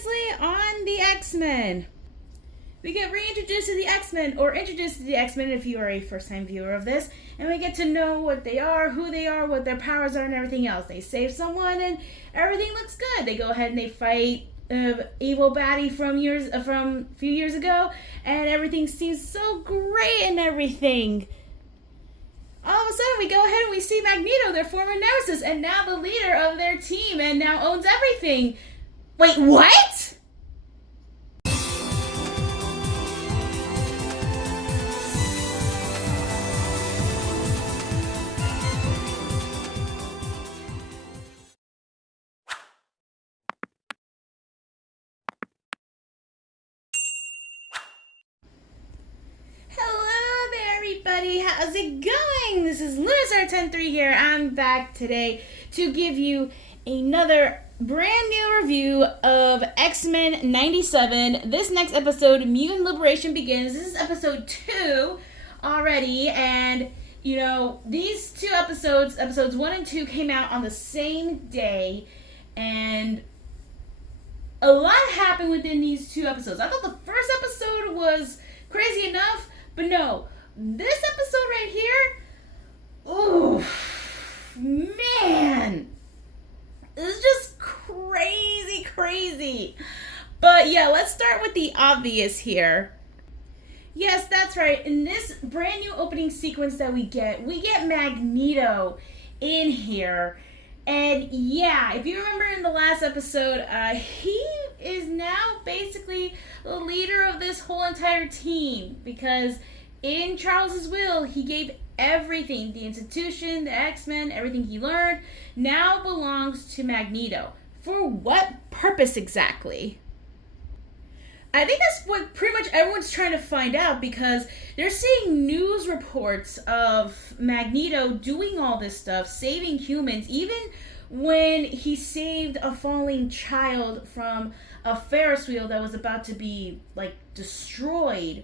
previously on the X-Men. We get reintroduced to the X-Men, or introduced to the X-Men if you are a first-time viewer of this, and we get to know what they are, who they are, what their powers are, and everything else. They save someone, and everything looks good. They go ahead and they fight evil baddie from a few years ago, and everything seems so great and everything. All of a sudden, we go ahead and we see Magneto, their former nemesis, and now the leader of their team, and now owns everything. Wait, what? Hello there, everybody. How's it going? This is Lunar103 here. I'm back today to give you another brand new review of X-Men 97. This next episode, Mutant Liberation Begins. This is episode 2 already, and you know, these two episodes 1 and 2 came out on the same day, and a lot happened within these two episodes. I thought the first episode was crazy enough, but no, this episode right here, ooh, man, it's just crazy. But yeah, let's start with the obvious here. Yes, that's right. In this brand new opening sequence that we get Magneto in here. And yeah, if you remember in the last episode, he is now basically the leader of this whole entire team, because in Charles's will, he gave everything, the institution, the X-Men, everything he learned, now belongs to Magneto. For what purpose exactly? I think that's what pretty much everyone's trying to find out, because they're seeing news reports of Magneto doing all this stuff, saving humans, even when he saved a falling child from a Ferris wheel that was about to be, like, destroyed,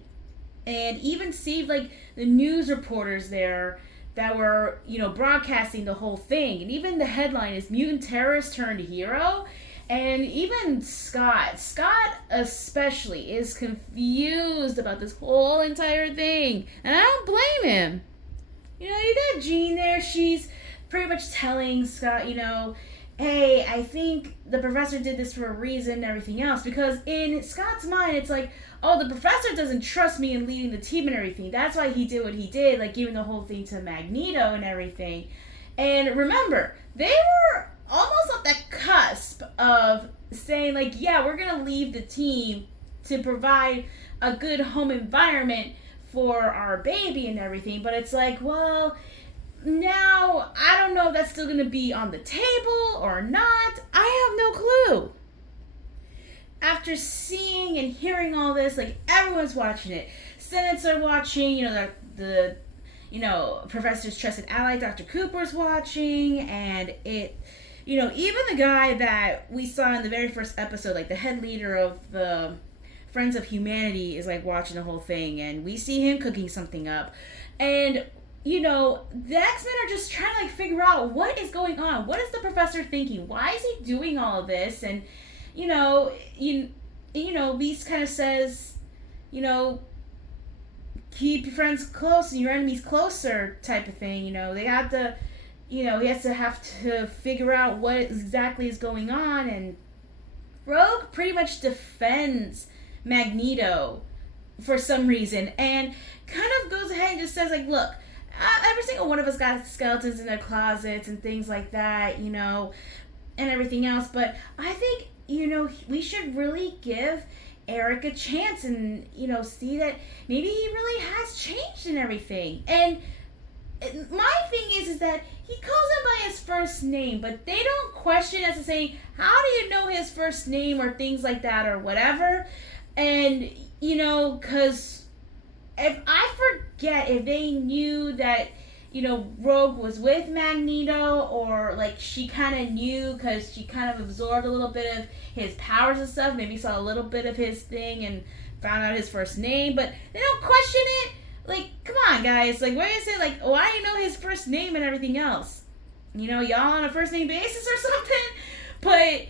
and even saved, like, the news reporters there that were, you know, broadcasting the whole thing. And even the headline is Mutant Terrorist Turned Hero. And even Scott especially is confused about this whole entire thing. And I don't blame him. You know, you got Jean there. She's pretty much telling Scott, you know, hey, I think the professor did this for a reason and everything else. Because in Scott's mind, it's like, oh, the professor doesn't trust me in leading the team and everything. That's why he did what he did, like giving the whole thing to Magneto and everything. And remember, they were almost at that cusp of saying, like, yeah, we're going to leave the team to provide a good home environment for our baby and everything. But it's like, well, now I don't know if that's still going to be on the table or not. I have no clue. After seeing and hearing all this, like, everyone's watching it. Senates are watching, you know, the you know, Professor's trusted ally, Dr. Cooper's watching, and it, you know, even the guy that we saw in the very first episode, like the head leader of the Friends of Humanity, is like watching the whole thing, and we see him cooking something up. And, you know, the X-Men are just trying to, like, figure out what is going on. What is the professor thinking? Why is he doing all of this? And, you know, Beast kind of says, you know, keep your friends close and your enemies closer type of thing. You know, they have to, you know, he has to figure out what exactly is going on. And Rogue pretty much defends Magneto for some reason, and kind of goes ahead and just says, like, look, every single one of us got skeletons in their closets and things like that, you know, and everything else, but I think, you know, we should really give Eric a chance and, you know, see that maybe he really has changed and everything. And my thing is that he calls him by his first name, but they don't question as to saying, how do you know his first name or things like that or whatever. And, you know, because if I forget if they knew that, you know, Rogue was with Magneto, or, like, she kind of knew because she kind of absorbed a little bit of his powers and stuff, maybe saw a little bit of his thing and found out his first name, but they don't question it. Like, come on, guys. Like, why do you say, like, why do you know his first name and everything else? You know, y'all on a first name basis or something? But,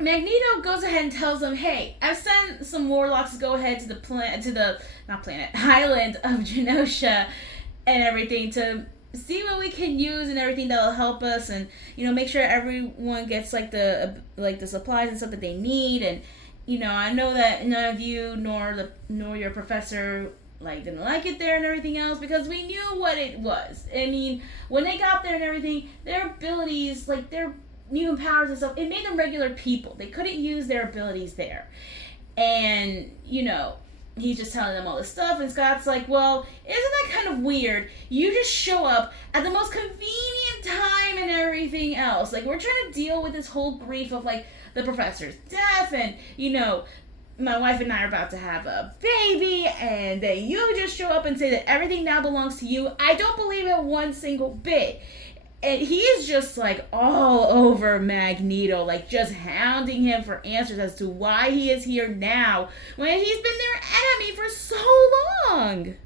Magneto goes ahead and tells them, "Hey, I've sent some warlocks to go ahead to the not planet island of Genosha and everything to see what we can use and everything that'll help us, and make sure everyone gets the supplies and stuff that they need. And I know that none of you nor your professor didn't like it there and everything else, because we knew what it was. I mean, when they got there and everything, their abilities, their mutant powers and stuff, it made them regular people. They couldn't use their abilities there. And he's just telling them all this stuff, and Scott's like, well, isn't that kind of weird? You just show up at the most convenient time and everything else. We're trying to deal with this whole grief of the professor's death, and my wife and I are about to have a baby, and then you just show up and say that everything now belongs to you. I don't believe it one single bit. And he's just all over Magneto, just hounding him for answers as to why he is here now when he's been their enemy for so long.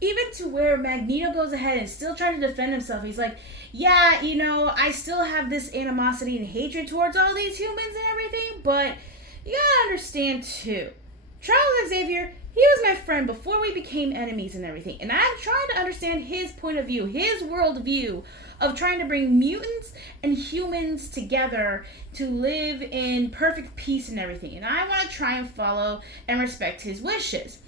Even to where Magneto goes ahead and still trying to defend himself. He's like, yeah, I still have this animosity and hatred towards all these humans and everything, but you gotta understand too. Charles Xavier, he was my friend before we became enemies and everything. And I'm trying to understand his point of view, his worldview of trying to bring mutants and humans together to live in perfect peace and everything. And I want to try and follow and respect his wishes.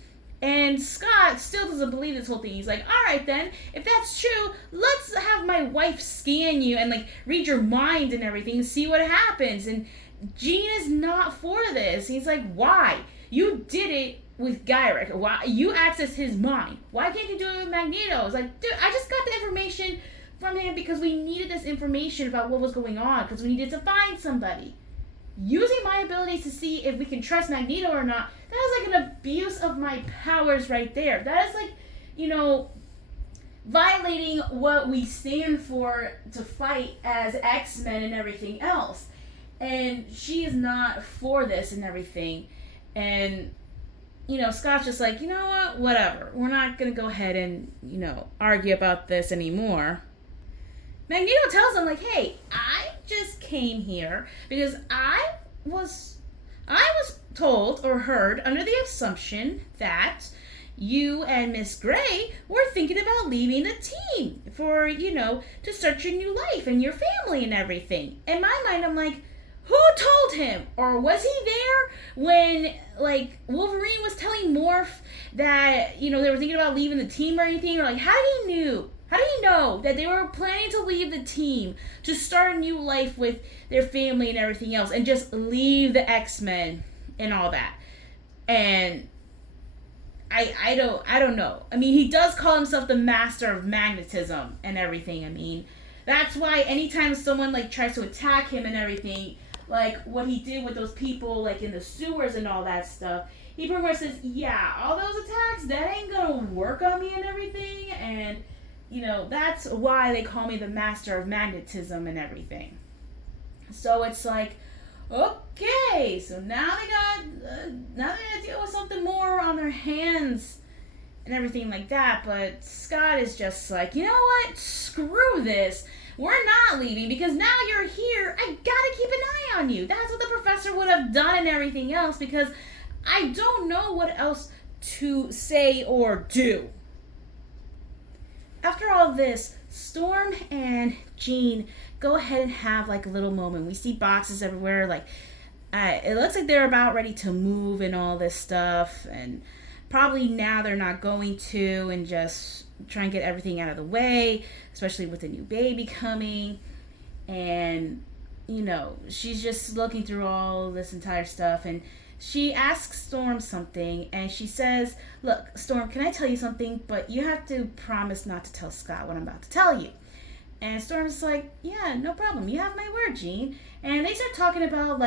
And Scott still doesn't believe this whole thing. He's like, all right then, if that's true, let's have my wife scan you and read your mind and everything and see what happens. And Jean is not for this. He's like, why? You did it with Gyrick. Why you access his mind? Why can't you do it with Magneto? It's like, dude, I just got the information from him because we needed this information about what was going on, because we needed to find somebody. Using my abilities to see if we can trust Magneto or not, that is an abuse of my powers right there. That is violating what we stand for to fight as X-Men and everything else. And she is not for this and everything. And Scott's just like, you know what, whatever. We're not going to go ahead and, argue about this anymore. Magneto tells him, hey, I just came here because I was told or heard under the assumption that you and Miss Gray were thinking about leaving the team for, to start your new life and your family and everything. In my mind, I'm like, who told him? Or was he there when, Wolverine was telling Morph that, they were thinking about leaving the team or anything? Or, how did he know that they were planning to leave the team to start a new life with their family and everything else and just leave the X-Men and all that? And I don't know. I mean, he does call himself the master of magnetism and everything. I mean, that's why anytime someone, tries to attack him and everything, what he did with those people, in the sewers and all that stuff, he pretty much says, yeah, all those attacks, that ain't gonna work on me and everything, and, that's why they call me the master of magnetism and everything. So it's okay, so now they gotta deal with something more on their hands and everything like that, but Scott is just like, you know what, screw this. We're not leaving because now you're here. I gotta keep an eye on you. That's what the professor would have done and everything else, because I don't know what else to say or do. After all this, Storm and Jean go ahead and have a little moment. We see boxes everywhere. It looks like they're about ready to move and all this stuff, and probably now they're not going to, and just try and get everything out of the way, especially with the new baby coming. And she's just looking through all this entire stuff, and she asks Storm something, and she says, look, Storm, can I tell you something? But you have to promise not to tell Scott what I'm about to tell you. And Storm's like, yeah, no problem. You have my word, Jean. And they start talking about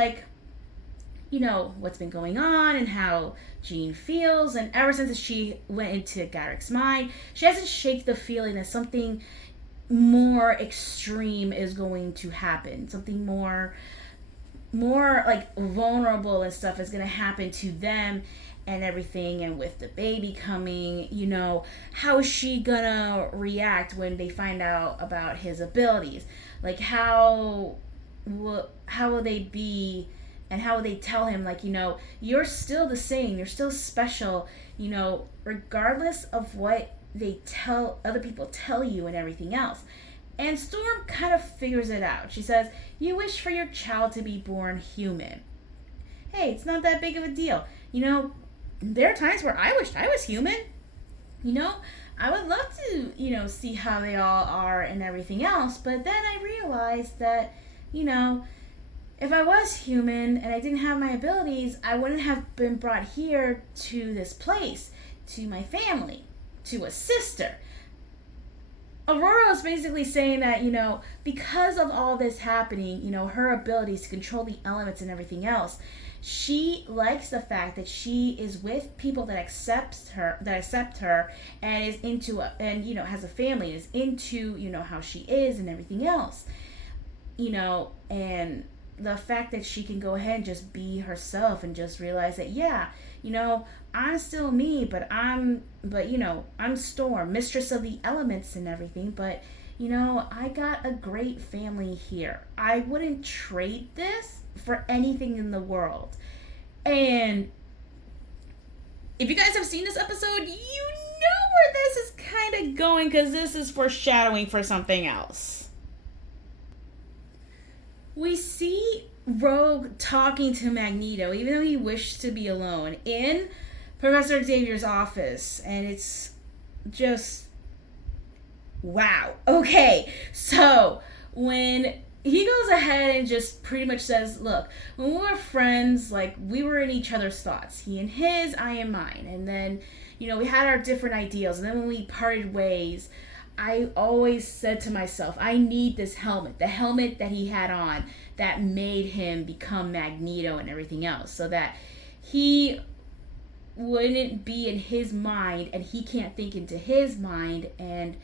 what's been going on and how Jean feels. And ever since she went into Gyrick's mind, she hasn't shaked the feeling that something more extreme is going to happen. Something more vulnerable and stuff is going to happen to them and everything. And with the baby coming, how is she going to react when they find out about his abilities? How will how will they be, and how will they tell him, like, you're still the same, you're still special, regardless of what they tell other people tell you and everything else. And Storm kind of figures it out. She says, you wish for your child to be born human. Hey, it's not that big of a deal. There are times where I wished I was human. I would love to, see how they all are and everything else. But then I realized that, if I was human and I didn't have my abilities, I wouldn't have been brought here to this place, to my family, to a sister. Aurora is basically saying that, because of all this happening, her abilities to control the elements and everything else, she likes the fact that she is with people that accept her and is into has a family, is into, how she is and everything else. And the fact that she can go ahead and just be herself and just realize that, I'm still me, but I'm Storm, mistress of the elements and everything, but I got a great family here. I wouldn't trade this for anything in the world. And if you guys have seen this episode, you know where this is kind of going, because this is foreshadowing for something else. We see Rogue talking to Magneto, even though he wished to be alone, in Professor Xavier's office, and it's just wow. Okay, so when he goes ahead and just pretty much says, look, when we were friends, like, we were in each other's thoughts, he in his, I in mine, and then we had our different ideals, and then when we parted ways, I always said to myself, I need this helmet, the helmet that he had on that made him become Magneto and everything else, so that he wouldn't be in his mind and he can't think into his mind. And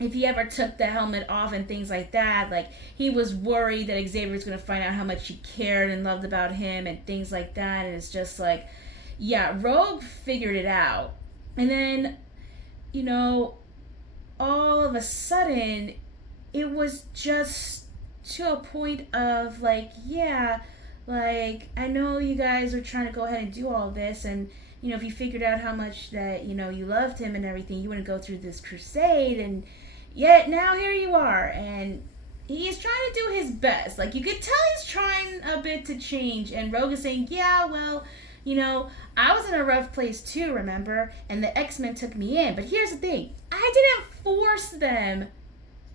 if he ever took the helmet off and things like that, like, he was worried that Xavier was going to find out how much he cared and loved about him and things like that. And it's just like, yeah, Rogue figured it out. And then all of a sudden it was just to a point of like, yeah, like, I know you guys are trying to go ahead and do all this, and if you figured out how much that you loved him and everything, you want to go through this crusade, and yet now here you are, and he's trying to do his best. Like, you could tell he's trying a bit to change, and Rogue is saying, yeah, well, I was in a rough place too, remember? And the X-Men took me in. But here's the thing. I didn't force them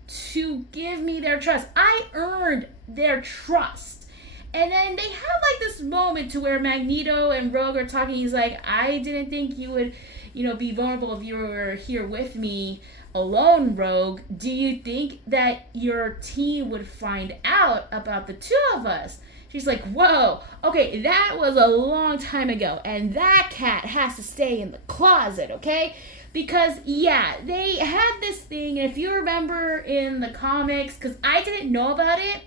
to give me their trust. I earned their trust. And then they have like this moment to where Magneto and Rogue are talking. He's like, I didn't think you would, be vulnerable if you were here with me alone, Rogue. Do you think that your team would find out about the two of us? She's like, whoa, okay, that was a long time ago, and that cat has to stay in the closet, okay? Because, yeah, they had this thing, and if you remember in the comics, because I didn't know about it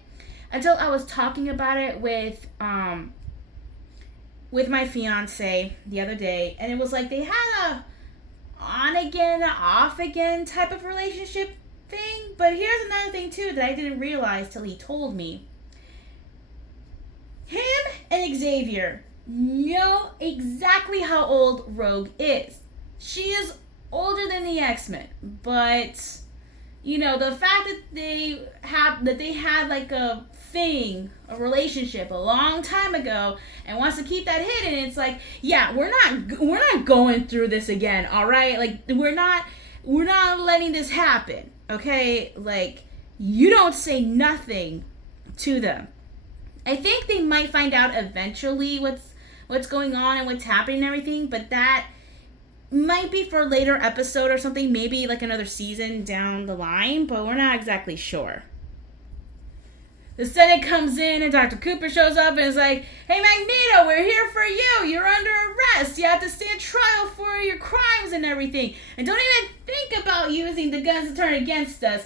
until I was talking about it with my fiance the other day, and it was like they had a on-again, off-again type of relationship thing. But here's another thing, too, that I didn't realize till he told me. Him and Xavier know exactly how old Rogue is. She is older than the X-Men, but the fact that they had like a thing, a relationship a long time ago, and wants to keep that hidden, it's like, yeah, we're not going through this again, all right? Like, we're not letting this happen, okay? Like, you don't say nothing to them. I think they might find out eventually what's going on and what's happening and everything, but that might be for a later episode or something, maybe like another season down the line, but we're not exactly sure. The Senate comes in and Dr. Cooper shows up and is like, hey Magneto, we're here for you. You're under arrest. You have to stand trial for your crimes and everything. And don't even think about using the guns to turn against us.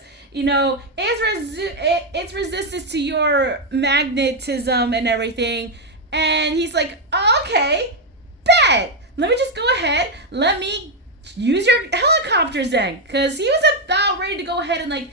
It's resistance to your magnetism and everything. And he's like, oh, okay, bet. Let me just go ahead. Let me use your helicopters then. Because he was about ready to go ahead and, like,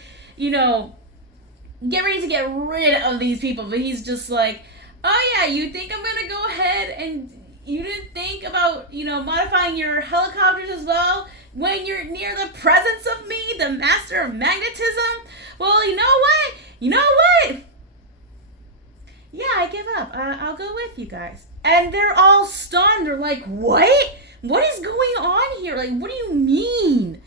get ready to get rid of these people. But he's just like, oh yeah, you think I'm gonna go ahead and you didn't think about, modifying your helicopters as well when you're near the presence of me, the master of magnetism? Well, you know what? Yeah, I give up. I'll go with you guys. And they're all stunned. They're like, what? What is going on here? Like, what do you mean?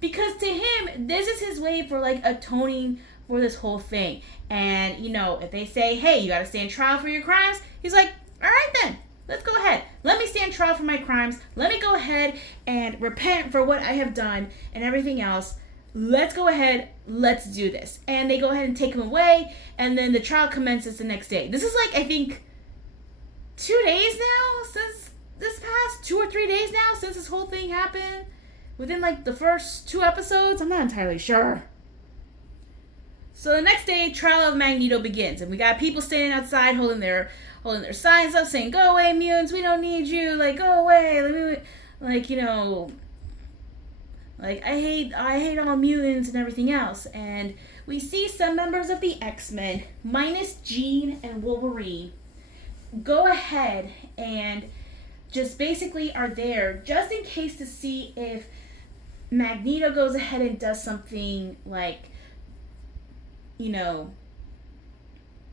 Because to him, this is his way for, like, atoning for this whole thing. And, if they say, hey, you gotta stand trial for your crimes, he's like, all right then. Let's go ahead. Let me stand trial for my crimes. Let me go ahead and repent for what I have done and everything else. Let's go ahead. Let's do this. And they go ahead and take him away. And then the trial commences the next day. This is like, I think, 2 days now since this past 2 or 3 days now since this whole thing happened. Within like the first 2 episodes. I'm not entirely sure. So the next day, trial of Magneto begins. And we got people standing outside holding their signs up saying, go away, mutants, we don't need you, like, go away, like, like, I hate all mutants and everything else. And we see some members of the X-Men, minus Jean and Wolverine, go ahead and just basically are there just in case to see if Magneto goes ahead and does something like,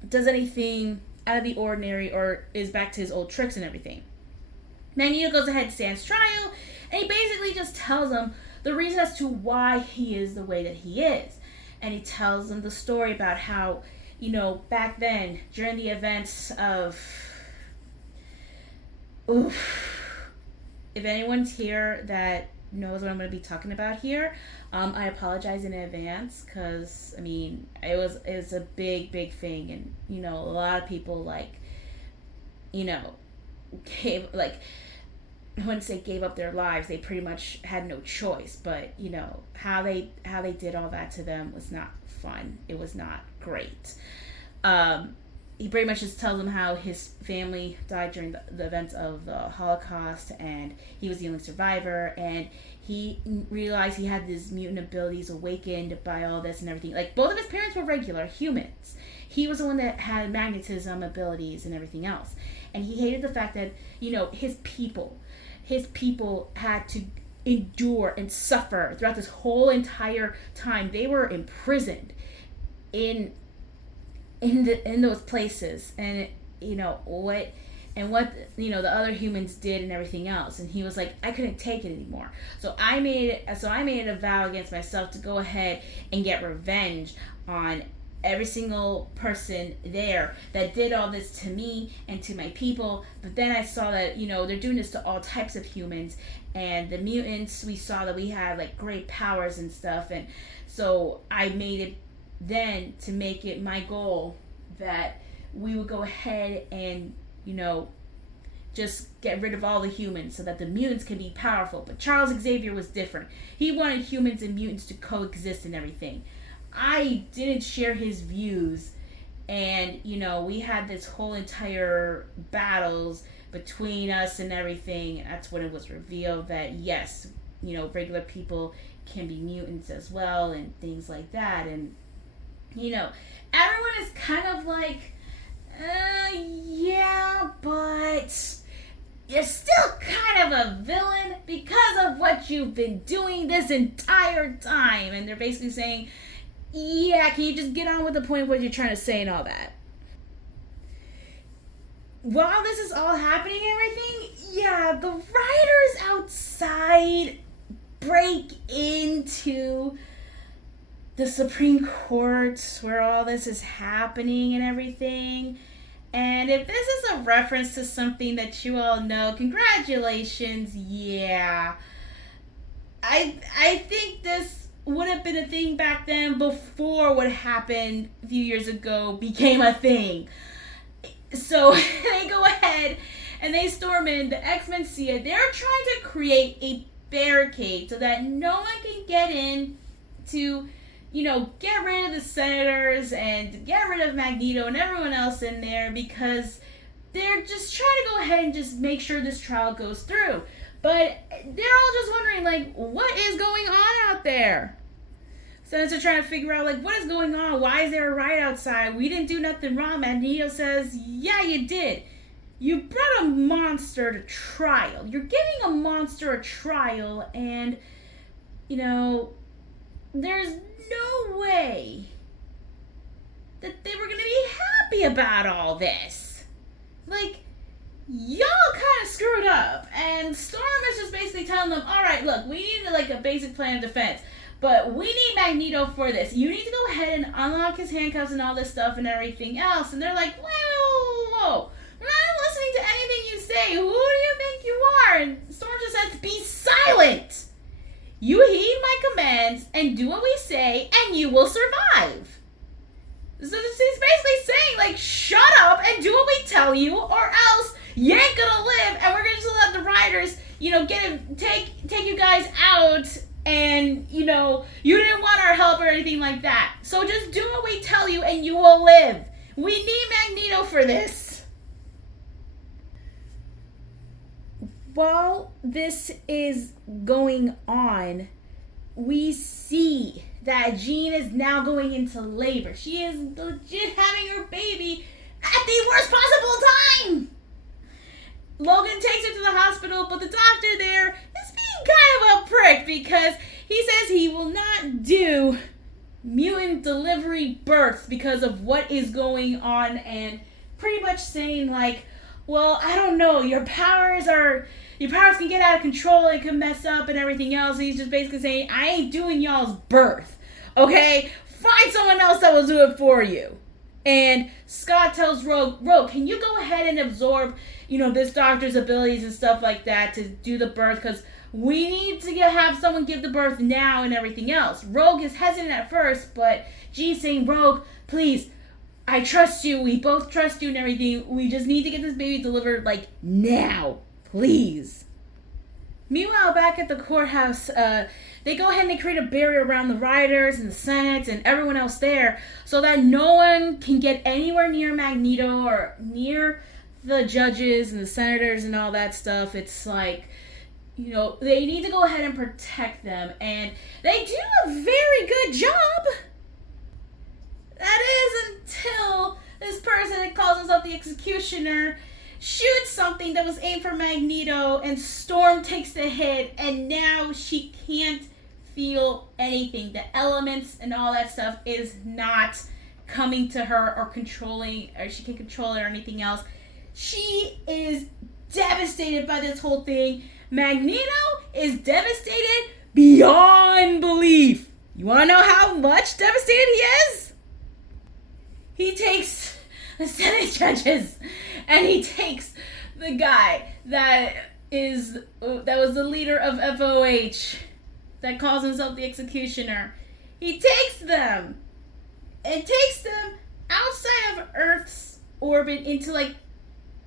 does anything out of the ordinary or is back to his old tricks and everything. Magneto goes ahead and stands trial, and he basically just tells them the reason as to why he is the way that he is. And he tells them the story about how, back then, during the events of... If anyone's here that knows what I'm going to be talking about here, I apologize in advance because, it was a big thing, and, a lot of people, gave, I wouldn't say gave up their lives, they pretty much had no choice, but, how they did all that to them was not fun. It was not great. He pretty much just tells them how his family died during the events of the Holocaust, and he was the only survivor, and he realized he had these mutant abilities awakened by all this and everything. Like, both of his parents were regular humans. He was the one that had magnetism abilities and everything else. And he hated the fact that, his people had to endure and suffer throughout this whole entire time. They were imprisoned in those places, and what the other humans did and everything else. And he was like, I couldn't take it anymore. So I made a vow against myself to go ahead and get revenge on every single person there that did all this to me and to my people. But then I saw that, they're doing this to all types of humans, and the mutants, we saw that we had like great powers and stuff. And so I made it then to make it my goal that we would go ahead and, just get rid of all the humans so that the mutants can be powerful. But Charles Xavier was different. He wanted humans and mutants to coexist and everything. I didn't share his views, and, we had this whole entire battles between us and everything. That's when it was revealed that, yes, regular people can be mutants as well and things like that. And, everyone is kind of like, yeah, but you're still kind of a villain because of what you've been doing this entire time. And they're basically saying, yeah, can you just get on with the point of what you're trying to say and all that? While this is all happening and everything, yeah, the rioters outside break into the Supreme Court where all this is happening and everything. And if this is a reference to something that you all know, congratulations, yeah. I think this would have been a thing back then before what happened a few years ago became a thing. So they go ahead and they storm in. The X-Men see it. They're trying to create a barricade so that no one can get in to, get rid of the senators and get rid of Magneto and everyone else in there, because they're just trying to go ahead and just make sure this trial goes through. But they're all just wondering, like, what is going on out there? Senator trying to figure out, like, what is going on? Why is there a riot outside? We didn't do nothing wrong. Magneto says, yeah, you did. You brought a monster to trial. You're giving a monster a trial, and, there's no way that they were going to be happy about all this. Like, y'all kind of screwed up, and Storm is just basically telling them, all right, look, we need, like, a basic plan of defense. But we need Magneto for this. You need to go ahead and unlock his handcuffs and all this stuff and everything else. And they're like, whoa. We're not listening to anything you say. Who do you think you are? And Storm just says, be silent. You heed my commands and do what we say and you will survive. So she's basically saying, like, shut up and do what we tell you or else you ain't gonna live and we're gonna just let the riders, take you guys out. And, you didn't want our help or anything like that. So just do what we tell you and you will live. We need Magneto for this. While this is going on, we see that Jean is now going into labor. She is legit having her baby at the worst possible time. Logan takes her to the hospital, but the doctor there is being kind of a prick because he says he will not do mutant delivery births because of what is going on and pretty much saying, like, well, I don't know, your powers can get out of control and can mess up and everything else. And he's just basically saying, I ain't doing y'all's birth, okay? Find someone else that will do it for you. And Scott tells Rogue, can you go ahead and absorb, this doctor's abilities and stuff like that to do the birth? Because we need to have someone give the birth now and everything else. Rogue is hesitant at first, but Jean's saying, Rogue, please, I trust you. We both trust you and everything. We just need to get this baby delivered, like, now. Please. Meanwhile, back at the courthouse, they go ahead and they create a barrier around the riders and the Senate and everyone else there so that no one can get anywhere near Magneto or near the judges and the senators and all that stuff. It's like, they need to go ahead and protect them. And they do a very good job. That is until this person that calls himself the Executioner shoots something that was aimed for Magneto and Storm takes the hit and now she can't feel anything. The elements and all that stuff is not coming to her or controlling, or she can't control it or anything else. She is devastated by this whole thing. Magneto is devastated beyond belief. You want to know how much devastated he is? He takes the Senate judges and he takes the guy that was the leader of FOH that calls himself the Executioner. He takes them and takes them outside of Earth's orbit into, like,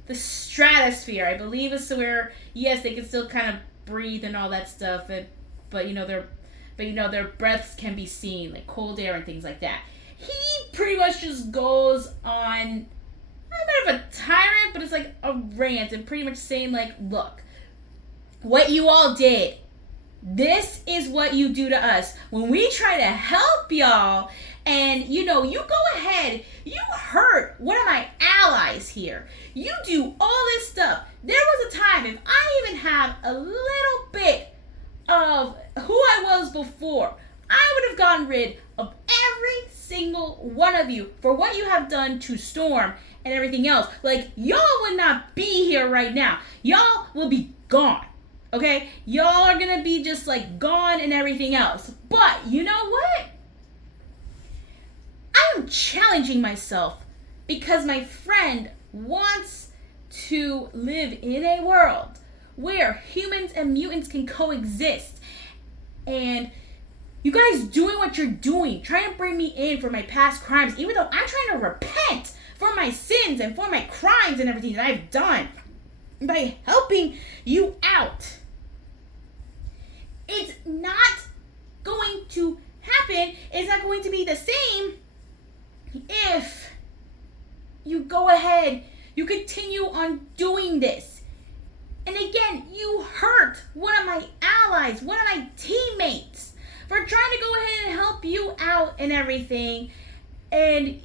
the stratosphere, I believe, is to where, yes, they can still kind of breathe and all that stuff, but their breaths can be seen, like cold air and things like that. He pretty much just goes on a bit of a tyrant, but it's like a rant and pretty much saying, like, look, what you all did, this is what you do to us. When we try to help y'all and, you go ahead, you hurt one of my allies here. You do all this stuff. There was a time, if I even have a little bit of who I was before, I would have gotten rid of every single one of you for what you have done to Storm and everything else. Like, y'all would not be here right now. Y'all will be gone. Okay? Y'all are gonna be just, like, gone and everything else. But, you know what? I am challenging myself because my friend wants to live in a world where humans and mutants can coexist. And you guys doing what you're doing, trying to bring me in for my past crimes, even though I'm trying to repent for my sins and for my crimes and everything that I've done by helping you out. It's not going to happen. It's not going to be the same if you go ahead, you continue on doing this. And again, you hurt one of my allies, one of my teammates, for trying to go ahead and help you out and everything. And,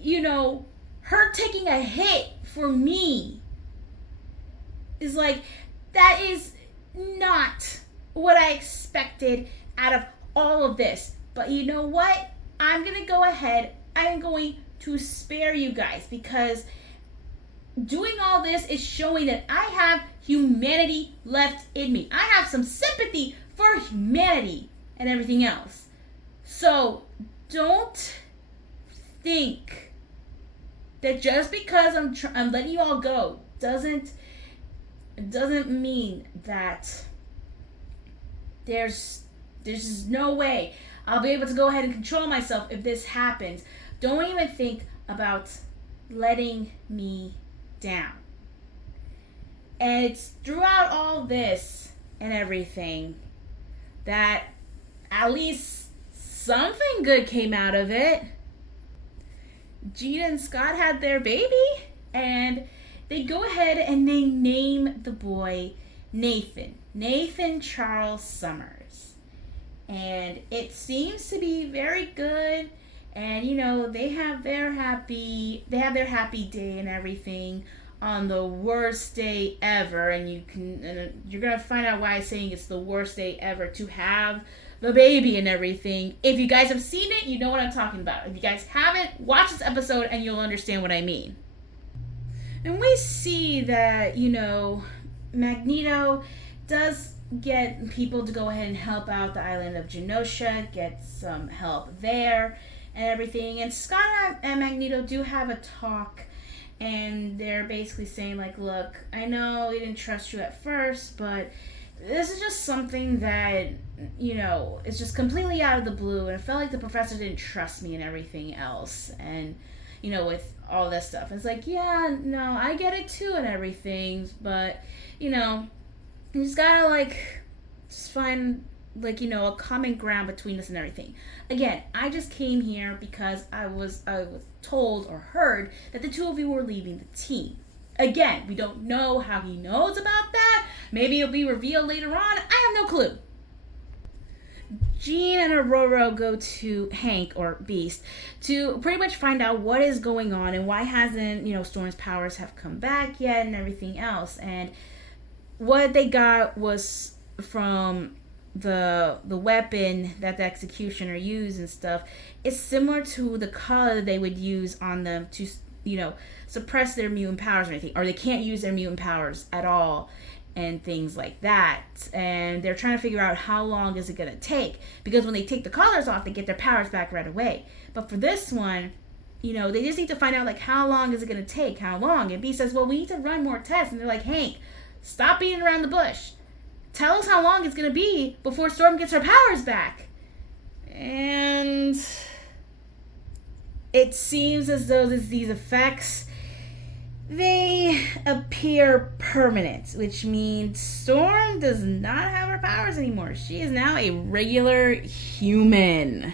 her taking a hit for me is like, that is not what I expected out of all of this. But you know what? I'm going to go ahead. I'm going to spare you guys, because doing all this is showing that I have humanity left in me. I have some sympathy for humanity and everything else. So don't think that just because I'm letting you all go doesn't mean that there's just no way I'll be able to go ahead and control myself if this happens. Don't even think about letting me down. And it's throughout all this and everything that at least something good came out of it. Gina and Scott had their baby, and they go ahead and they name the boy Nathan Charles Summers. And it seems to be very good. And they have their happy day and everything on the worst day ever. And you're gonna find out why I'm saying it's the worst day ever to have the baby and everything. If you guys have seen it, you know what I'm talking about. If you guys haven't, watch this episode and you'll understand what I mean. And we see that Magneto does get people to go ahead and help out the island of Genosha, get some help there and everything. And Scott and Magneto do have a talk, and they're basically saying like, look, I know we didn't trust you at first, but this is just something that, it's just completely out of the blue, and it felt like the professor didn't trust me and everything else. And, with all this stuff. It's like, yeah, no, I get it too and everything, but, you just gotta, just find, a common ground between us and everything. Again, I just came here because I was told or heard that the two of you were leaving the team. Again, we don't know how he knows about that. Maybe it'll be revealed later on. I have no clue. Jean and Aurora go to Hank, or Beast, to pretty much find out what is going on and why hasn't, Storm's powers have come back yet and everything else. And what they got was from the weapon that the executioner used and stuff. It's similar to the color they would use on them to, suppress their mutant powers or anything. Or they can't use their mutant powers at all and things like that. And they're trying to figure out how long is it going to take. Because when they take the colors off, they get their powers back right away. But for this one, they just need to find out, how long is it going to take? How long? And B says, well, we need to run more tests. And they're like, Hank, stop beating around the bush. Tell us how long it's going to be before Storm gets her powers back. And it seems as though these effects, they appear permanent, which means Storm does not have her powers anymore. She is now a regular human.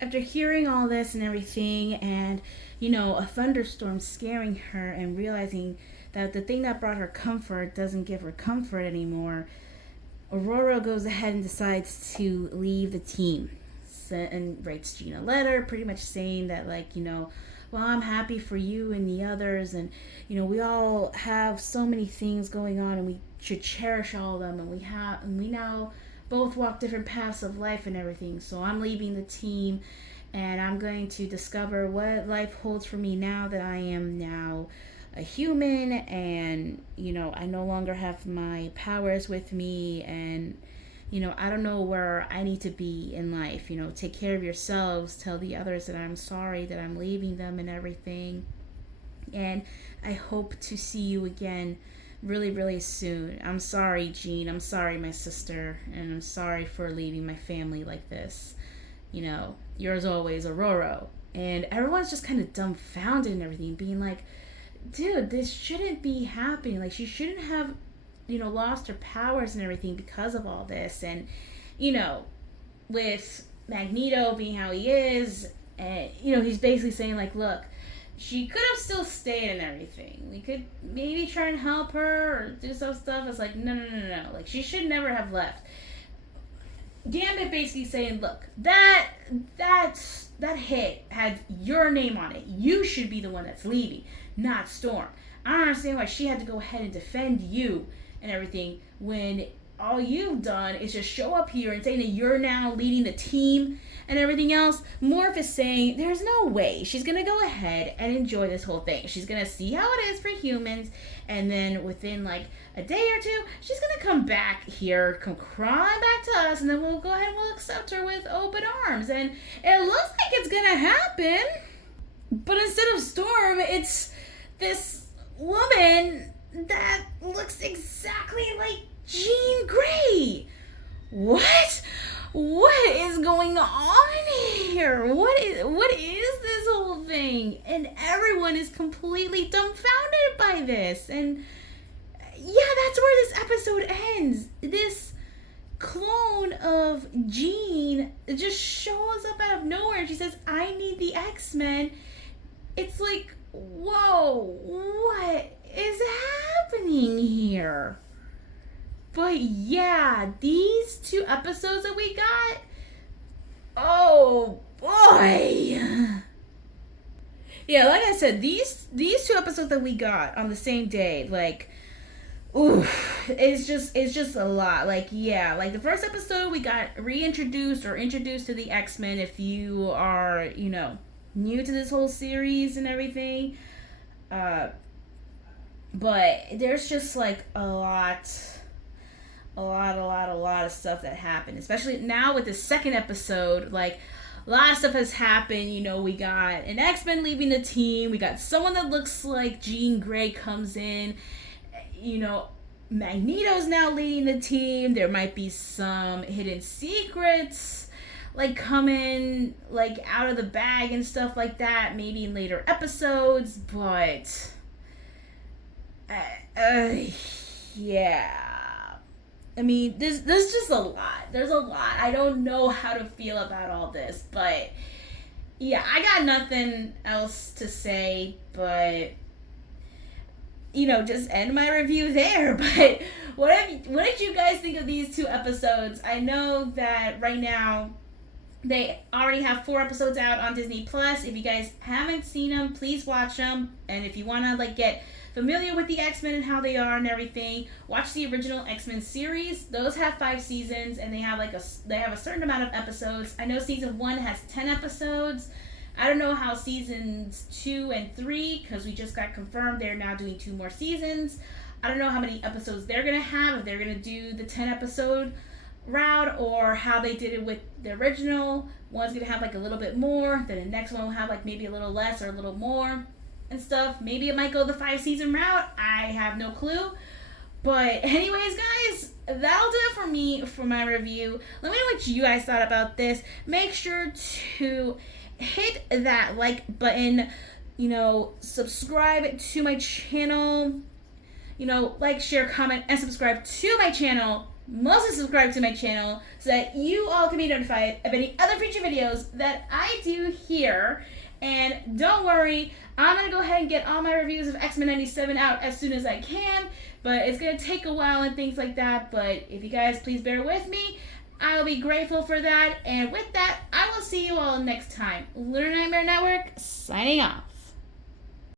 After hearing all this and everything, and, a thunderstorm scaring her and realizing that the thing that brought her comfort doesn't give her comfort anymore, Aurora goes ahead and decides to leave the team. And writes Jean a letter pretty much saying that, well, I'm happy for you and the others, and we all have so many things going on, and we should cherish all of them, and we now both walk different paths of life and everything. So I'm leaving the team, and I'm going to discover what life holds for me now that I am now a human, and I no longer have my powers with me, and I don't know where I need to be in life. Take care of yourselves. Tell the others that I'm sorry that I'm leaving them and everything. And I hope to see you again really, really soon. I'm sorry, Jean. I'm sorry, my sister. And I'm sorry for leaving my family like this. Yours always, Aurora. And everyone's just kind of dumbfounded and everything, being like, dude, this shouldn't be happening. She shouldn't have lost her powers and everything because of all this. And, with Magneto being how he is, and, he's basically saying, look, she could have still stayed and everything. We could maybe try and help her or do some stuff. It's no. She should never have left. Gambit basically saying, look, that hit had your name on it. You should be the one that's leaving, not Storm. I don't understand why she had to go ahead and defend you and everything when all you've done is just show up here and saying that you're now leading the team and everything else. Morph is saying there's no way she's going to go ahead and enjoy this whole thing. She's going to see how it is for humans, and then within like a day or two, she's going to come back here, come crawling back to us, and then we'll go ahead and we'll accept her with open arms. And it looks like it's going to happen. But instead of Storm, it's this woman that looks exactly like Jean Grey. What? What is going on here? What is this whole thing? And everyone is completely dumbfounded by this. And yeah, that's where this episode ends. This clone of Jean just shows up out of nowhere. She says, I need the X-Men. It's like, whoa, what is happening here? But yeah, these 2 episodes that we got, oh boy. Yeah, like I said, these 2 episodes that we got on the same day, like, ooh, it's just a lot. Like, yeah, like the first episode we got reintroduced or introduced to the X-Men if you are, new to this whole series and everything. But there's just like a lot of stuff that happened, especially now with the second episode. Like, a lot of stuff has happened. We got an X-Men leaving the team. We got someone that looks like Jean Grey comes in. Magneto's now leading the team. There might be some hidden secrets like coming like out of the bag and stuff like that, maybe in later episodes. But yeah, I mean, there's just a lot. There's a lot. I don't know how to feel about all this, but yeah, I got nothing else to say, but just end my review there. But what did you guys think of these 2 episodes? I know that right now they already have 4 episodes out on Disney Plus. If you guys haven't seen them, please watch them. And if you want to like get familiar with the X-Men and how they are and everything, watch the original X-Men series. Those have 5 seasons, and they have a certain amount of episodes. I know season 1 has 10 episodes. I don't know how seasons 2 and 3, because we just got confirmed they're now doing 2 more seasons. I don't know how many episodes they're going to have, if they're going to do the 10 episode route, or how they did it with the original. One's going to have like a little bit more, then the next one will have like maybe a little less or a little more and stuff. Maybe it might go the 5 season route. I have no clue. But anyways, guys, that'll do it for me for my review. Let me know what you guys thought about this. Make sure to hit that like button, subscribe to my channel, like, share, comment, and subscribe to my channel. Mostly subscribe to my channel so that you all can be notified of any other future videos that I do here. And don't worry, I'm going to go ahead and get all my reviews of X-Men 97 out as soon as I can, but it's going to take a while and things like that. But if you guys please bear with me, I'll be grateful for that. And with that, I will see you all next time. Lunar Nightmare Network, signing off.